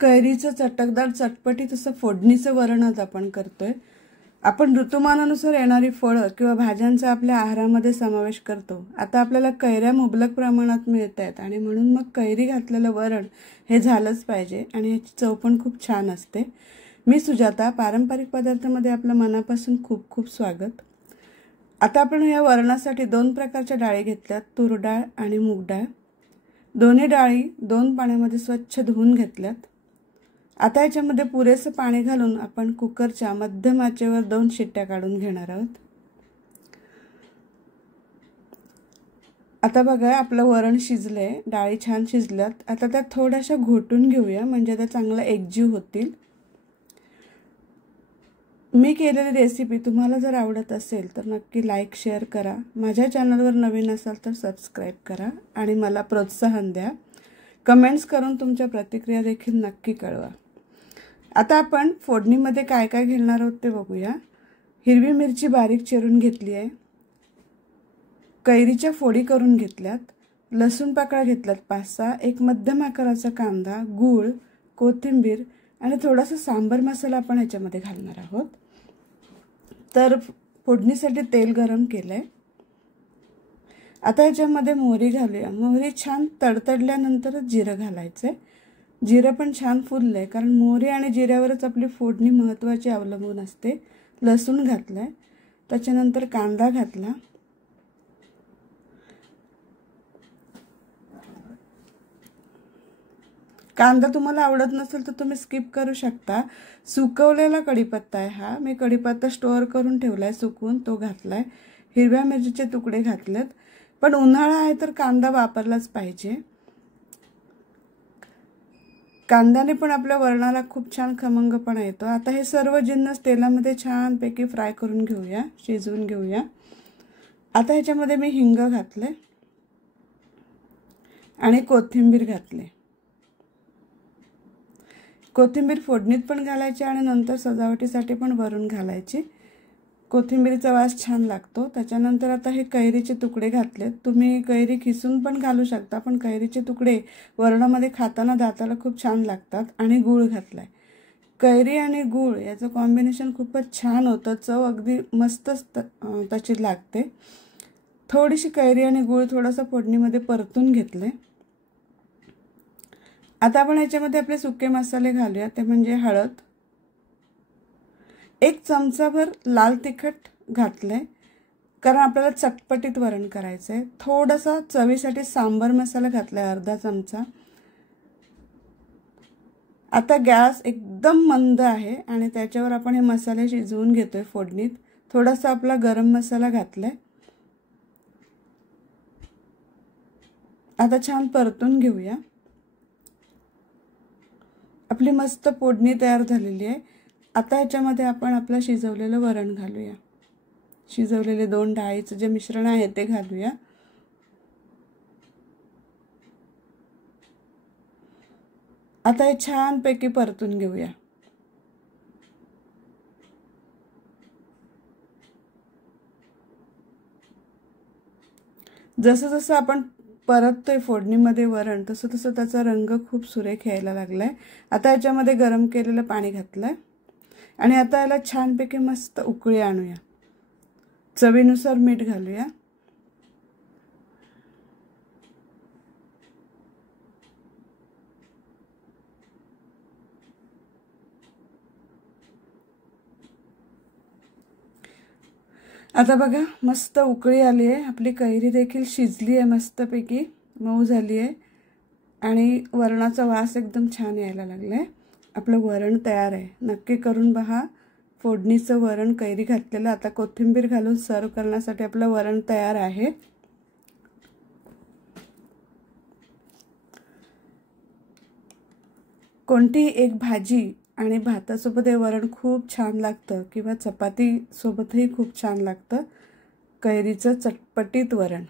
कैरीचं चटकदार चटपटीत असं फोडणीचं वरण आज आपण करतोय। आपण ऋतुमानानुसार येणारी फळं किंवा भाज्यांचा आपल्या आहारामध्ये समावेश करतो। आता आपल्याला कैऱ्या मुबलक प्रमाणात मिळतात आणि म्हणून मग कैरी घातलेलं वरण हे झालंच पाहिजे आणि याची चव पण खूप छान असते। मी सुजाता, पारंपरिक पदार्थांमध्ये आपलं मनापासून खूप खूप स्वागत। आता आपण या वरणासाठी दोन प्रकारच्या डाळी घेतल्यात, तूर डाळ आणि मूग डाळ। दोन्ही डाळी 2 पाण्यामध्ये स्वच्छ धुवून घेतल्यात। आता याच्यामध्ये पुरेसं पाणी घालून आपण कुकरच्या मध्यम आचेवर 2 शिट्ट्या काढून घेणार आहोत। आता बघा आपलं वरण शिजले, डाळी छान शिजल्यात। आता त्या थोड्याशा घोटून घेऊया म्हणजे त्या चांगला एकजीव होतील। मी केलेली रेसिपी तुम्हाला जर आवडत असेल तर नक्की लाईक शेअर करा। माझ्या चॅनलवर नवीन असाल तर सबस्क्राइब करा आणि मला प्रोत्साहन द्या। कमेंट्स करून तुमच्या प्रतिक्रिया देखील नक्की कळवा। आता आपण फोडणीमध्ये काय काय घालणार आहोत ते बघूया। हिरवी मिरची बारीक चिरून घेतली आहे, कैरीच्या फोडी करून घेतल्यात, लसूण पाकळ्या घेतल्यात 5-6, एक मध्यम आकाराचा कांदा, गूळ, कोथिंबीर आणि थोडासा सांबर मसाला आपण याच्यामध्ये घालणार आहोत। तर फोडणीसाठी तेल गरम केलंय। आता याच्यामध्ये मोहरी घालूया। मोहरी छान तडतडल्यानंतर जिरं घालायचंय। जिरं पण छान फुललंय कारण मोहरी आणि जिऱ्यावरच आपली फोडणी महत्त्वाची अवलंबून असते। लसूण घातलाय, त्याच्यानंतर कांदा घातला, कांदा तुम्हाला आवडत नसेल तर तुम्ही स्किप करू शकता। सुकवलेला कढीपत्ता आहे हा, मी कढीपत्ता स्टोअर करून ठेवलाय सुकवून, तो घातलाय। हिरव्या मिरचीचे तुकडे घातलेत, पण उन्हाळा आहे तर कांदा वापरलाच पाहिजे। कांद्याने पण आपल्या वरणाला खूप छान खमंगपणा येतो। आता हे सर्व जिन्नस तेलामध्ये छानपैकी फ्राय करून घेऊया, शिजवून घेऊया। आता ह्याच्यामध्ये मी हिंग घातले आणि कोथिंबीर घातले। कोथिंबीर फोडणीत पण घालायची आणि नंतर सजावटीसाठी पण वरून घालायची। कोथिंबीरीचा वास छान लागतो। त्याच्यानंतर आता हे कैरीचे तुकडे घातलेत। तुम्ही कैरी खिसून पण घालू शकता, पण कैरीचे तुकडे वरणामध्ये खाताना दाताला खूप छान लागतात। आणि गूळ घातलाय। कैरी आणि गूळ याचं कॉम्बिनेशन खूपच छान होतं, चव अगदी मस्तच त्याची लागते। थोडीशी कैरी आणि गूळ थोडंसं फोडणीमध्ये परतून घेतले। आता आपण याच्यामध्ये आपले सुके मसाले घालूया, ते म्हणजे हळद, 1 चमचाभर लाल तिखट घातले कारण आपल्याला चटपटीत वरण करायचंय। थोडासा चवीसाठी सांबर मसाला घातलाय, अर्धा चमचा। आता गॅस एकदम मंद आहे आणि त्याच्यावर आपण हे मसाले शिजवून घेतोय फोडणीत। थोडासा आपला गरम मसाला घातलाय। आता छान परतून घेऊया। आपली मस्त फोडणी तयार झालेली आहे। आता ह्याच्यामध्ये आपण आपलं शिजवलेलं वरण घालूया। शिजवलेले 2 डाळीचं जे मिश्रण आहे ते घालूया। आता हे छानपैकी परतून घेऊया। जसं जसं आपण परततोय फोडणीमध्ये वरण, तसं तसं त्याचा रंग खूप सुरेख यायला लागलाय। आता याच्यामध्ये गरम केलेलं पाणी घातलंय आणि आता याला छानपैकी मस्त उकळी आणूया। चवीनुसार मीठ घालूया। आता बघा मस्त उकळी आली आहे। आपली कैरी देखील शिजली आहे, मस्तपैकी मऊ झाली आहे आणि वरणाचा वास एकदम छान यायला लागलाय। आपलं वरण तयार आहे, नक्की करून पहा। फोडणीचं वरण कैरी घातलेलं। आता कोथिंबीर घालून सर्व करण्यासाठी आपलं वरण तयार आहे। कोणतीही एक भाजी आणि भातासोबत हे वरण खूप छान लागतं किंवा चपाती सोबतही खूप छान लागतं। कैरीचं चटपटीत वरण।